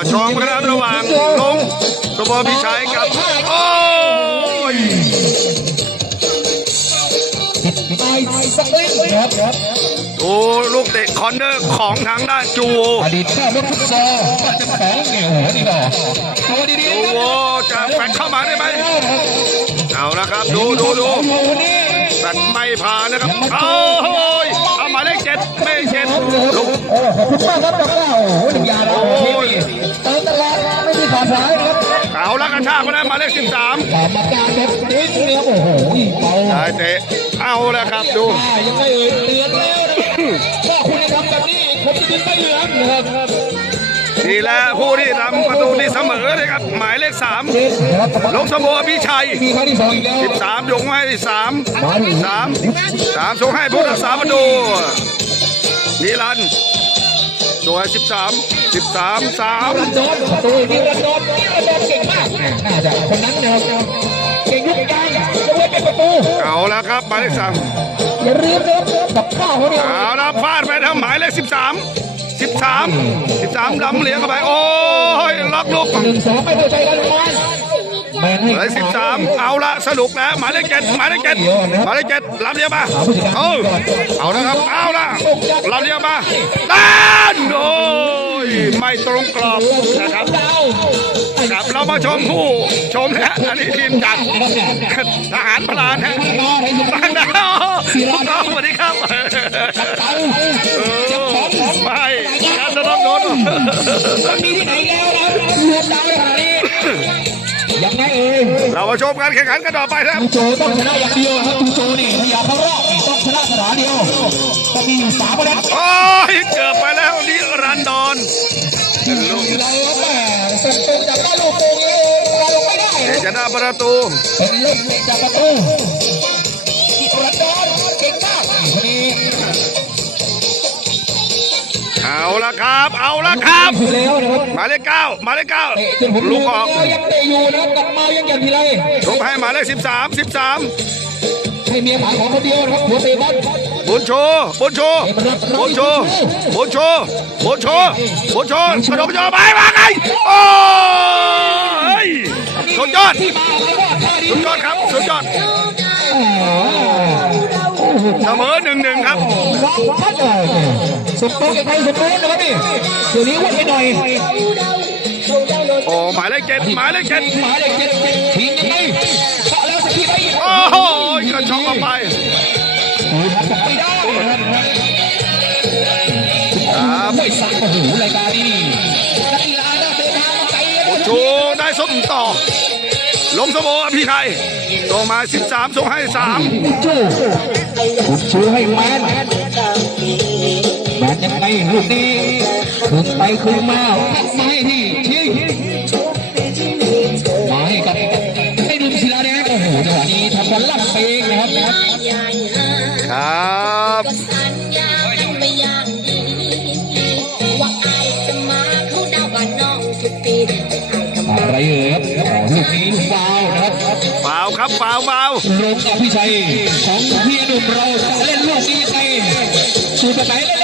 มาชมกันนะครับระหว่างลงสมบูรณ์พิชัยกับโอ้ยไปสักเล็กนะครับดูลูกเตะคอนเนอร์ของทางด้านจูโวอดีตข้ามุกฟุตซอลปัจจุบันเนี่ยโอ้โหนี่ก็ตัวดีจูโวจะแฟนเข้ามาได้ไหมเอาละครับดูดูดูโอ้โหนี่แฟนไม่ผ่านนะครับเอาโอ้ยเอาหมายเลขเจ็ดไม่เจ็ดลูกโอ้ขอบคุณมากครับาละกระชากมาได้หมายเลขสิบสามกรรมการเด็ดดิ้งเนี่ยโอ้โหเบาได้เตะเอาละครับดูอ่ายังไม่เอ่ยเตือนแล้วนะครับว่าคุณทำแบบนี้ผมจะดึงไปเหลืองนะครับทีแล้วผู้ที่ทำประตูที่เสมอนะครับ หมายเลขสามลงสมบูรณ์พิชัยมีครั้งที่สองอีกแล้วสิบสามยงให้สามสามสามส่งให้ผู้รักษาประตูนิรันดร์ตัวสิบสามสิบสามสามรั นดอนประตูนี่รันดอนนี่รันดอนเก่งมากน่าจะคนนั้นนะครับเก่งยุกยางจะไว้เป็นประตูเอาแล้วครับหมายเลขสามอย่าลืมนะครับกับข้าวเขาเนี่ยเอาแล้วฟาดไปทางหมายเลขสิบสามสิบสามสิบสามลำเหลียงเข้าไปโอ้ยล็อกลูกหนึ่งสองไม่เข้าใจกันประมาณแม่งให้หมายเลขสิบสามเอาละสนุกแล้วหมายเลขเจ็ดหมายเลขเจ็ดหมายเลขเจ็ดลำเลียงมาเอาเอาละครับเอาละลำเลียงมาด้านโอ้ย ไม่ตรงกรอบนะครับดาวครับเรามาชมผู้ชมนะฮะอันนี้ทีมจากทหารพลานฮะมาให้สุดตั้งดาวถูกต้องสวัสดีครับเตาเจ็บของไม่การจะต้องโดนมันมีที่ไหนแล้วนะรวมดาวขนาดนี้ยังไงเอ่ยเรามาชมการแข่งขันกันต่อไปครับตูโจต้องชนะอย่างเดียวครับตูโจนี่ถ้าอยากเข้ารอบนี่ต้องชนะสนามเดียวต้องมีอยู่สามคะแนนโอ้ยเกือบไปแล้วนิรั นดรเราแม่ส่งตรงจากได้ลูกโป่งเองเราลงไม่ได้เอชนะประตูเป็นลูกเตะจากประตูที่รันดอนเก่งมากคนนี้เอาละครับ เอาละครับคือแล้วนะครับหมายเลขเก้าหมายเลขเก้าเตะจนผมลูกออกแล้วยังเตะอยู่นะครับกลับมายังอย่างทีไรชกให้หมายเลขสิบสามสิบสาม ให้เมียหมาของคนเดียวนะครับหัวเตะบอลบุญโชบุญโชบุญโชบุญโชบุญโชบุญโชกระโดดโยไปว่าไงโอ้ยสุดยอดที่มาแล้วว่าท่านี้สุดยอดครับสุดยอดเสมอหนึ่งหนึ่งครับพัดเลยสมบูรณ์กับใครสมบูรณ์นะครับนี่เดี๋ยวนี้วันไปหน่อยโอ้หมายเลขเจ็ดหมายเลขเจ็ดหมายเลขเจ็ดทิ้งยังไง โอ้โหรายการนี้นี่นักกีฬาต้องเดินทางมาไกลนะโชได้ส้มต่อ ลงสมโอพี่ไทยส่งมา 13ส่งให้คุณจูคุณชูให้แมนแมนยังไงลูกนี้คืนไปคืนมาพัดมาให้ที่ชิ เอ่ยครับอ๋อลูกนี้ลูกฟาวนะครับฟาวครับฟาวฟาวลงอภิชัยของพี่หนุ่มเราจะเล่นลูกนี้ไปสูตรไปไหน